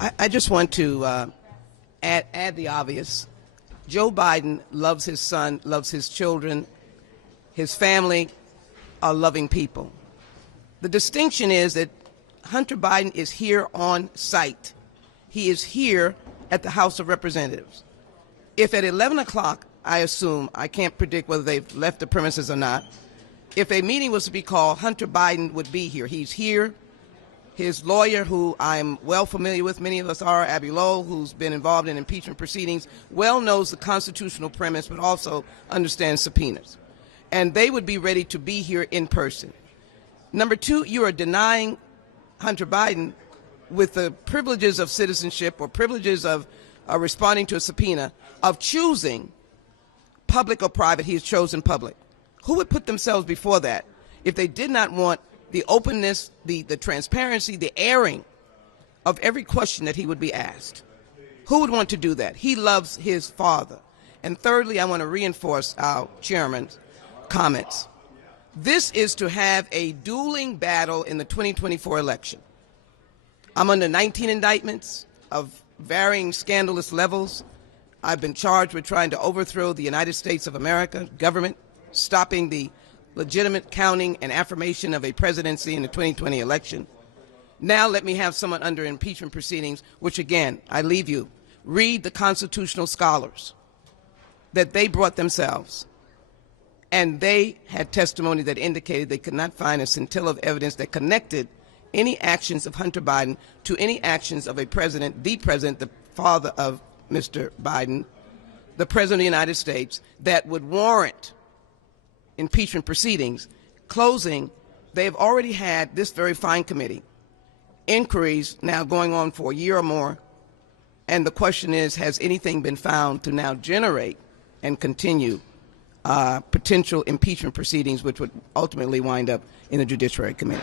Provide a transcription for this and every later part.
I just want to add the obvious. Joe Biden loves his son, loves his children. His family are loving people. The distinction is that Hunter Biden is here on site. He is here at the House of Representatives. If at 11 o'clock, I assume, I can't predict whether they've left the premises or not, if a meeting was to be called, Hunter Biden would be here. He's here. His lawyer, who I'm well familiar with, many of us are, Abby Lowell, who's been involved in impeachment proceedings, well knows the constitutional premise, but also understands subpoenas. And they would be ready to be here in person. Number two, you are denying Hunter Biden with the privileges of citizenship or privileges of responding to a subpoena, of choosing public or private. He has chosen public. Who would put themselves before that if they did not want the openness, the transparency, the airing of every question that he would be asked? Who would want to do that? He loves his father. And thirdly, I want to reinforce our chairman's comments. This is to have a dueling battle in the 2024 election. I'm under 19 indictments of varying scandalous levels. I've been charged with trying to overthrow the United States of America government, stopping the legitimate counting and affirmation of a presidency in the 2020 election. Now let me have someone under impeachment proceedings, which again, I leave you. Read the constitutional scholars that they brought themselves. And they had testimony that indicated they could not find a scintilla of evidence that connected any actions of Hunter Biden to any actions of a president, the father of Mr. Biden, the president of the United States, that would warrant impeachment proceedings. Closing, they've already had this very fine committee, inquiries now going on for a year or more, and the question is, has anything been found to now generate and continue potential impeachment proceedings, which would ultimately wind up in the Judiciary Committee?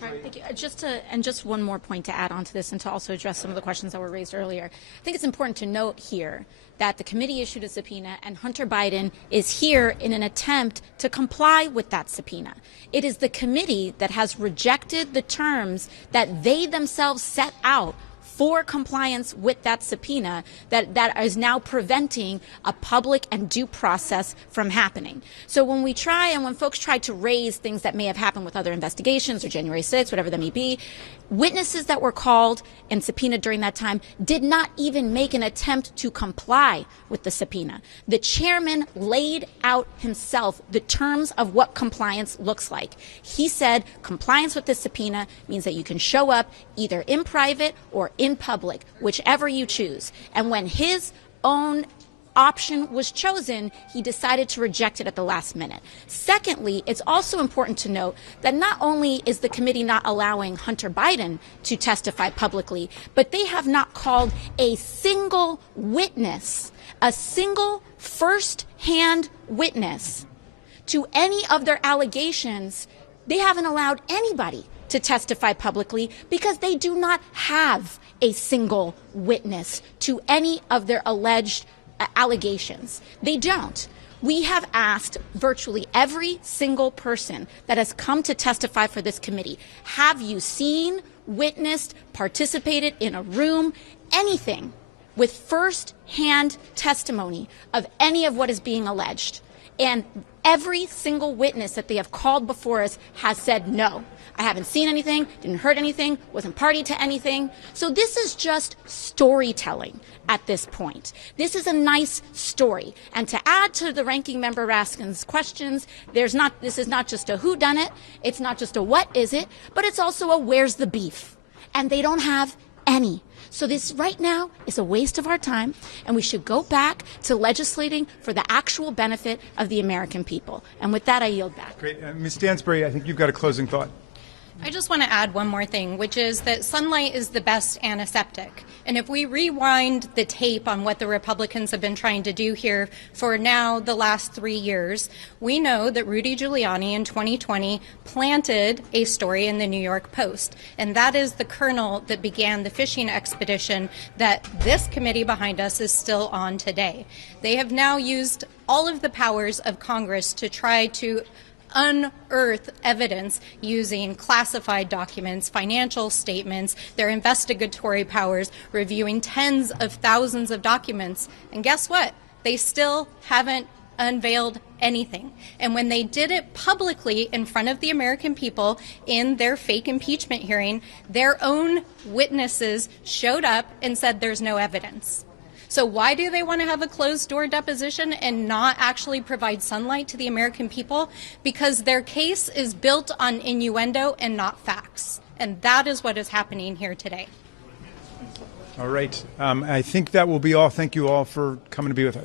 Right, thank you. Just one more point to add on to this and to also address some of the questions that were raised earlier. I think it's important to note here that the committee issued a subpoena and Hunter Biden is here in an attempt to comply with that subpoena. It is the committee that has rejected the terms that they themselves set out for compliance with that subpoena that is now preventing a public and due process from happening. So when we try and when folks try to raise things that may have happened with other investigations or January 6th, whatever that may be, witnesses that were called and subpoenaed during that time did not even make an attempt to comply with the subpoena. The chairman laid out himself the terms of what compliance looks like. He said compliance with the subpoena means that you can show up either in private or in public, whichever you choose. And when his own option was chosen, he decided to reject it at the last minute. Secondly, it's also important to note that not only is the committee not allowing Hunter Biden to testify publicly, but they have not called a single witness, a single first-hand witness to any of their allegations. They haven't allowed anybody to testify publicly because they do not have a single witness to any of their alleged allegations. They don't. We have asked virtually every single person that has come to testify for this committee, have you seen, witnessed, participated in a room, anything with first-hand testimony of any of what is being alleged? And every single witness that they have called before us has said no. I haven't seen anything, didn't heard anything, wasn't party to anything. So this is just storytelling at this point. This is a nice story. And to add to the ranking member Raskin's questions, this is not just a whodunit, it's not just a what is it, but it's also a where's the beef? And they don't have any. So this right now is a waste of our time, and we should go back to legislating for the actual benefit of the American people. And with that, I yield back. Great. Ms. Stansbury, I think you've got a closing thought. I just want to add one more thing, which is that sunlight is the best antiseptic. And if we rewind the tape on what the Republicans have been trying to do here for now the last 3 years, we know that Rudy Giuliani in 2020 planted a story in the New York Post. And that is the kernel that began the fishing expedition that this committee behind us is still on today. They have now used all of the powers of Congress to try to unearth evidence using classified documents, financial statements, their investigatory powers, reviewing tens of thousands of documents. And guess what? They still haven't unveiled anything. And when they did it publicly in front of the American people in their fake impeachment hearing, their own witnesses showed up and said there's no evidence. So why do they want to have a closed-door deposition and not actually provide sunlight to the American people? Because their case is built on innuendo and not facts. And that is what is happening here today. All right. I think that will be all. Thank you all for coming to be with us.